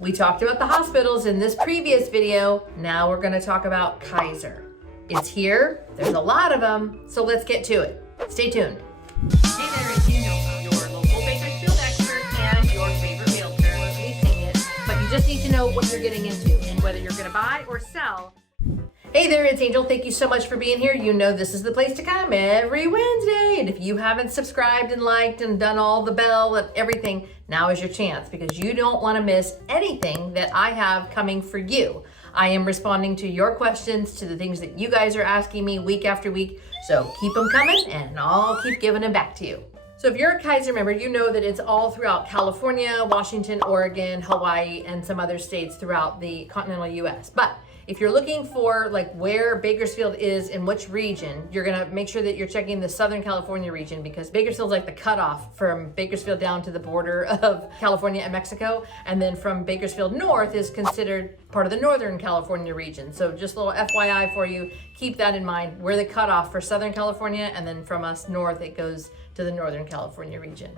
We talked about the hospitals in this previous video. Now we're going to talk about Kaiser. It's here. There's a lot of them. So let's get to it. Stay tuned. Hey there, it's Daniel, your local Bakersfield expert and your favorite realtor. Leasing it, but you just need to know what you're getting into and whether you're going to buy or sell. Hey there, it's Angel. Thank you so much for being here. You know this is the place to come every Wednesday. And if you haven't subscribed and liked and done all the bell and everything, now is your chance because you don't want to miss anything that I have coming for you. I am responding to your questions, to the things that you guys are asking me week after week. So keep them coming and I'll keep giving them back to you. So if you're a Kaiser member, you know that it's all throughout California, Washington, Oregon, Hawaii, and some other states throughout the continental US. But if you're looking for like where Bakersfield is in which region, you're gonna make sure that you're checking the Southern California region because Bakersfield's like the cutoff from Bakersfield down to the border of California and Mexico. And then from Bakersfield north is considered part of the Northern California region. So just a little FYI for you, keep that in mind. We're the cutoff for Southern California, and then from us north, it goes to the Northern California region.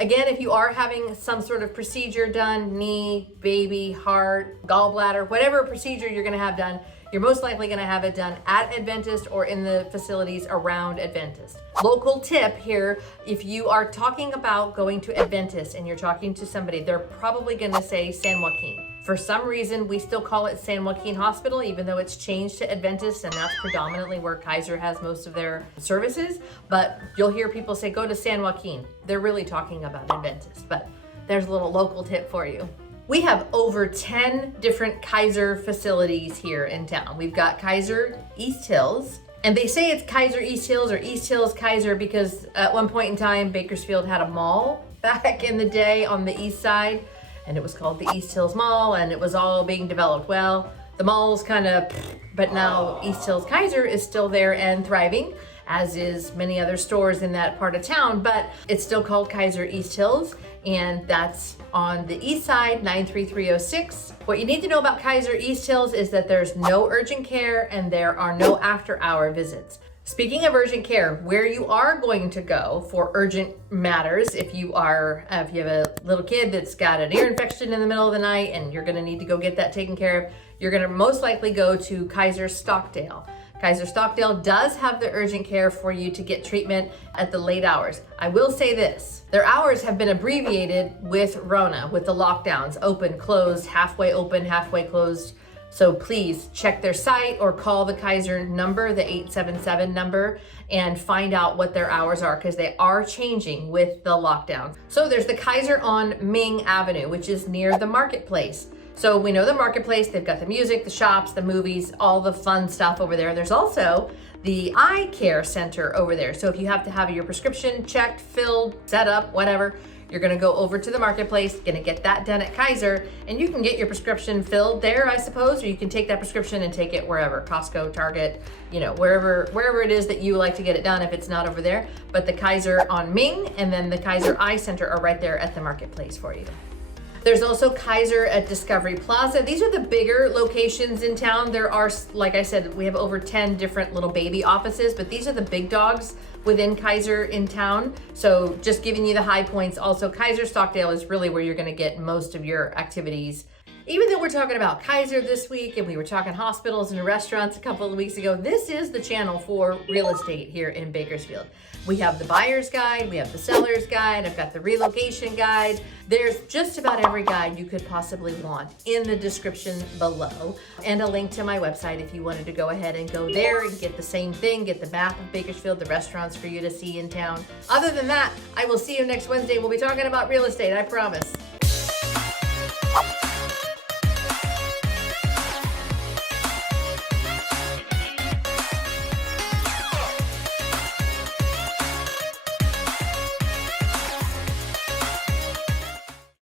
Again, if you are having some sort of procedure done, knee, baby, heart, gallbladder, whatever procedure you're gonna have done, you're most likely gonna have it done at Adventist or in the facilities around Adventist. Local tip here, if you are talking about going to Adventist and you're talking to somebody, they're probably gonna say San Joaquin. For some reason, we still call it San Joaquin Hospital, even though it's changed to Adventist, and that's predominantly where Kaiser has most of their services. But you'll hear people say, go to San Joaquin. They're really talking about Adventist, but there's a little local tip for you. We have over 10 different Kaiser facilities here in town. We've got Kaiser East Hills, and they say it's Kaiser East Hills or East Hills Kaiser because at one point in time, Bakersfield had a mall back in the day on the east side, and it was called the East Hills Mall, and it was all being developed. Well, the mall's kind of, but now East Hills Kaiser is still there and thriving, as is many other stores in that part of town, but it's still called Kaiser East Hills, and that's on the east side, 93306. What you need to know about Kaiser East Hills is that there's no urgent care and there are no after-hour visits. Speaking of urgent care, where you are going to go for urgent matters, if you have a little kid that's got an ear infection in the middle of the night and you're gonna need to go get that taken care of, you're gonna most likely go to Kaiser Stockdale. Kaiser Stockdale does have the urgent care for you to get treatment at the late hours. I will say this, their hours have been abbreviated with Rona, with the lockdowns, open, closed, halfway open, halfway closed. So please check their site or call the Kaiser number, the 877 number, and find out what their hours are because they are changing with the lockdown. So there's the Kaiser on Ming Avenue, which is near the marketplace. So we know the marketplace, they've got the music, the shops, the movies, all the fun stuff over there. There's also the eye care center over there. So if you have to have your prescription checked, filled, set up, whatever, you're gonna go over to the marketplace, gonna get that done at Kaiser, and you can get your prescription filled there, I suppose, or you can take that prescription and take it wherever, Costco, Target, you know, wherever it is that you like to get it done if it's not over there. But the Kaiser on Ming and then the Kaiser Eye Center are right there at the marketplace for you. There's also Kaiser at Discovery Plaza. These are the bigger locations in town. There are, like I said, we have over 10 different little baby offices, but these are the big dogs within Kaiser in town. So just giving you the high points. Also, Kaiser Stockdale is really where you're gonna get most of your activities. Even though we're talking about Kaiser this week and we were talking hospitals and restaurants a couple of weeks ago, this is the channel for real estate here in Bakersfield. We have the buyer's guide, we have the seller's guide, I've got the relocation guide. There's just about every guide you could possibly want in the description below, and a link to my website if you wanted to go ahead and go there and get the same thing, get the map of Bakersfield, the restaurants for you to see in town. Other than that, I will see you next Wednesday. We'll be talking about real estate, I promise.